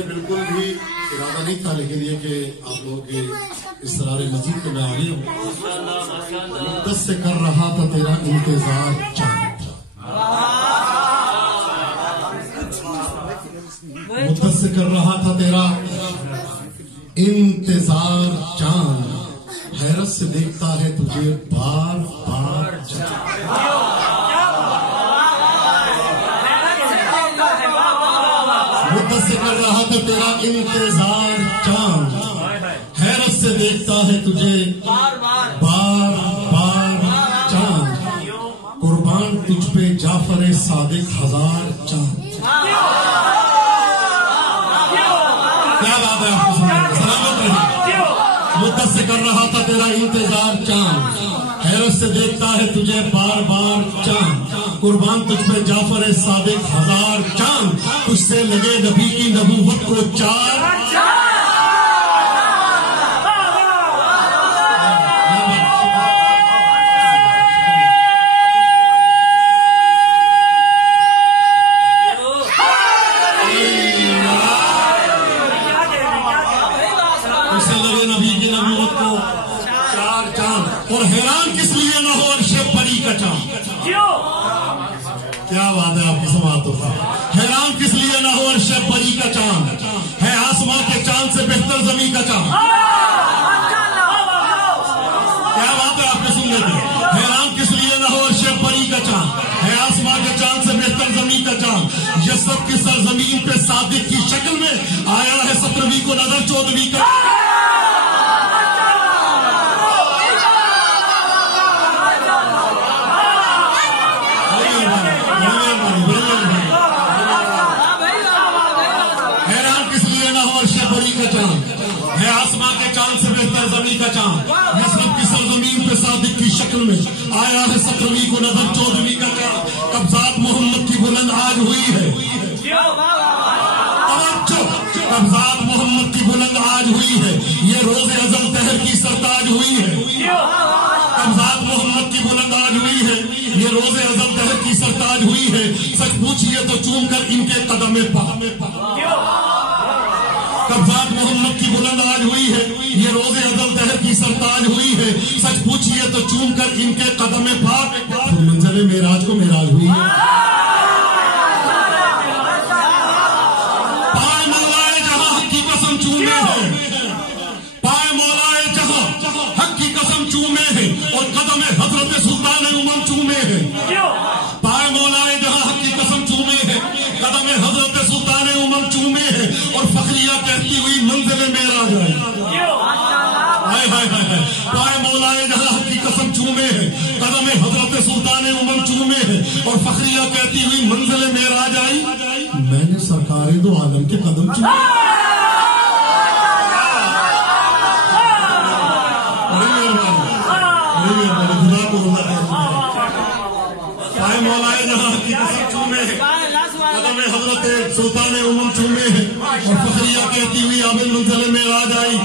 نے بالکل بھی ارادہ نہیں تھا، لیکن یہ کہ آپ لوگوں کے اسرار مزید پہ میں عالی ہوں. مدت سے کر رہا تھا تیرا انتظار چاند، مدت سے کر رہا تھا تیرا انتظار چاند، حیرت سے دیکھتا ہے تجھے بار بار چاند. مدت سے کر رہا تھا تیرا انتظار چاند، حیرت سے دیکھتا ہے تجھے بار بار چاند. قربان تجھ پہ جعفر صادق ہزار چاند. کیا بات ہے، آپ کو سلامت رہی. مدت سے کر رہا تھا تیرا انتظار چاند، حیرت سے دیکھتا ہے تجھے بار بار چاند. قربان تجھ پہ جعفر صادق ہزار چاند، تجھ سے لگے نبی کی نبوت کو چار. اور حیران کس لیے نہ ہو عرش پری کا چاند. کیا بات ہے، آپ کی سماعت ہوتا ہے. حیران کس لیے نہ ہو عرش پری کا چاند، ہے آسمان کے چاند سے بہتر زمین کا چاند. کیا بات ہے، آپ نے سن لیتے. حیران کس لیے نہ ہو عرش پری کا چاند، ہے آسمان کے چاند سے بہتر زمین کا چاند. یسرب کی سرزمین پہ صادق کی شکل میں آیا ہے 17ویں کو نظر 14ویں کا. ہے آسمان کے چاند سے بہتر زمین کا چاند. یسرب کی سرزمین پہ صادق کی شکل میں آیا ہے 17ویں کو نظر 14ویں کا چاند. قبضات محمد کی بلند آج ہوئی ہے. قبضات محمد کی بلند آج ہوئی ہے. یہ روز ازل تہر کی سرتاج ہوئی ہے. قبضات محمد کی بلند آج ہوئی ہے. یہ روز ازل تہر کی سرتاج ہوئی ہے. سچ پوچھئے تو چوم کر ان کے قدم پا. قبضات محمد کی بلند آج ہوئی ہے. یہ روز ازل دہر کی سرتاج ہوئی ہے. سچ پوچھئے تو چوم کر ان کے قدم پاک منزل معراج کو معراج ہوئی ہے. پائے مولائے جہاں حق کی قسم چومے ہیں، پائے مولائے جہاں حق کی قسم چومے ہیں، اور قدم حضرت سلطان امم چومے ہیں. پائے مولائے جہاں حق کی قسم چومے ہیں، قدم حضرت سلطان امم چومے ہیں، اور فخریہ کہتی ہوئی منزل معراج آئی. پائے مولائے جہاں حق کی قسم چومے ہیں، قدم حضرت سلطان امم چومے ہیں، اور فخریہ کہتی ہوئی منزل معراج آئی. میں نے سرکار دو عالم کے قدم چومے. پائے مولائے جہاں حق کی قسم چومے ہیں، قدم حضرت سلطان امم چومے ہیں، اور فخریہ کہتی ہوئی آب منزل معراج آئی.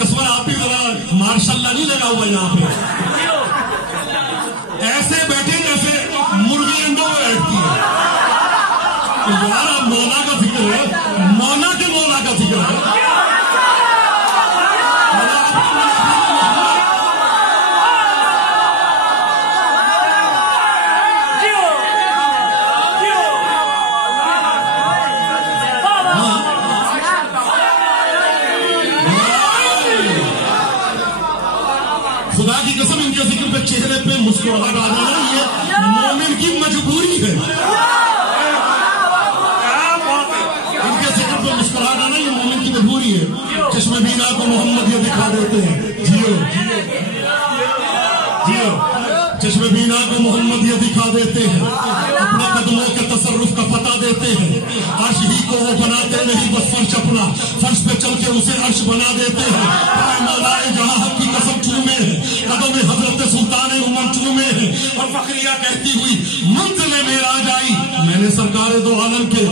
قسمہ آپ بھی ذرا ماشاء اللہ نہیں لگا ہوا یہاں پہ. ایسے بیٹھے جیسے مرغی انڈوں میں بیٹھتی ہے. یار اب مولا کا ذکر ہے، مولا کے مولا کا ذکر ہے. خدا کی قسم ان کے ذکر پہ چہرے پہ مسکراہٹ آ جانا یہ مومن کی مجبوری ہے. ان کے ذکر پہ مسکراہٹ آنا یہ مومن کی مجبوری ہے. چشم بینا کو محمد یہ دکھا دیتے ہیں. جیو جیو چشم بینا کو محمد یہ دکھا دیتے ہیں. اپنے قدموں کے تصرف کا پتہ دیتے ہیں. عرش ہی کو وہ بناتے نہیں بس فرش اپنا، فرش پہ چل کے اسے عرش بنا دیتے ہیں. پائے مولائے جہاں حق کی قسم چومے ہیں، قدم حضرت سلطان امم چومے ہیں، اور فخریہ کہتی ہوئی منزل معراج آئی. میں نے سرکار دو عالم کے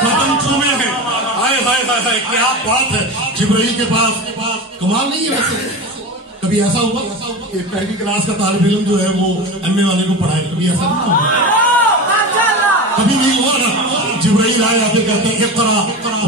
قدم چومے ہیں. ہائے ہائے ہائے کیا بات ہے. جبرائیل کے پاس کمال نہیں ہے. ویسے کبھی ایسا ہوا کہ پہلی کلاس کا طالب علم جو ہے وہ ایم اے والے کو پڑھائے؟ کبھی ایسا نہیں ہوا. کبھی نہیں ہوا نا. جبرائیل آئے آتے کہتے ہیں اقرا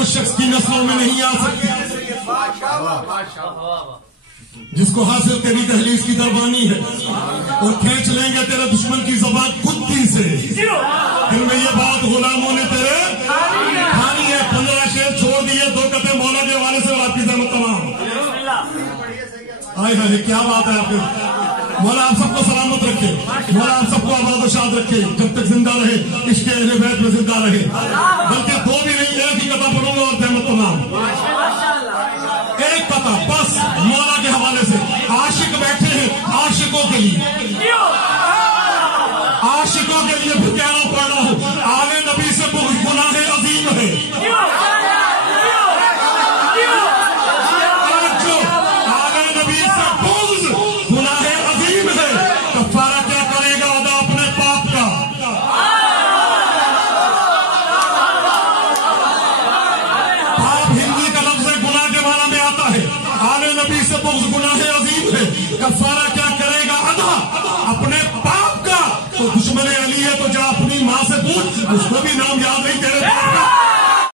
اس شخص کی نسلوں میں نہیں آ سکتی جس کو حاصل تیری دہلیز کی دربانی ہے، اور کھینچ لیں گے تیرے دشمن کی زبان کتی سے۔ دل میں یہ بات غلاموں نے تیرے کھانی ہے۔ 15 شعر چھوڑ دیے، 2 قطعے مولا کے حوالے سے، اور آپ کی زحمت تمام۔ آئے ہائے کیا بات ہے آپ کے۔ مولا آپ سب کو سلامت رکھے، مولا آپ سب کو آباد و شاد رکھے، جب تک زندہ رہے عشق اہل بیت میں زندہ رہے۔ بلکہ 2 بھی نہیں، 1 ہی قطعہ پڑھوں گا اور زحمت تمام۔ ایک قطعہ بس مولا کے حوالے سے۔ عاشق بیٹھے ہیں عاشقوں کے لیے، عاشقوں کے لیے پھر کہنا پڑ رہا ہوں، آل نبی سے بغض گناہ عظیم ہے۔ آل نبی سے بغض گناہ عظیم ہے۔ کفارہ کیا کرے گا؟ ادا اپنے پاپ کا۔ پاپ ہندی کا لفظ گناہ کے معنی میں آتا ہے۔ آل نبی سے بغض گناہ عظیم ہے۔ کفارہ کیا کرے گا؟ ادا اپنے پاپ کا۔ تو دشمن علی ہے تو جا اپنی ماں سے پوچھ، اس کو بھی نام یاد نہیں تیرے باپ کا۔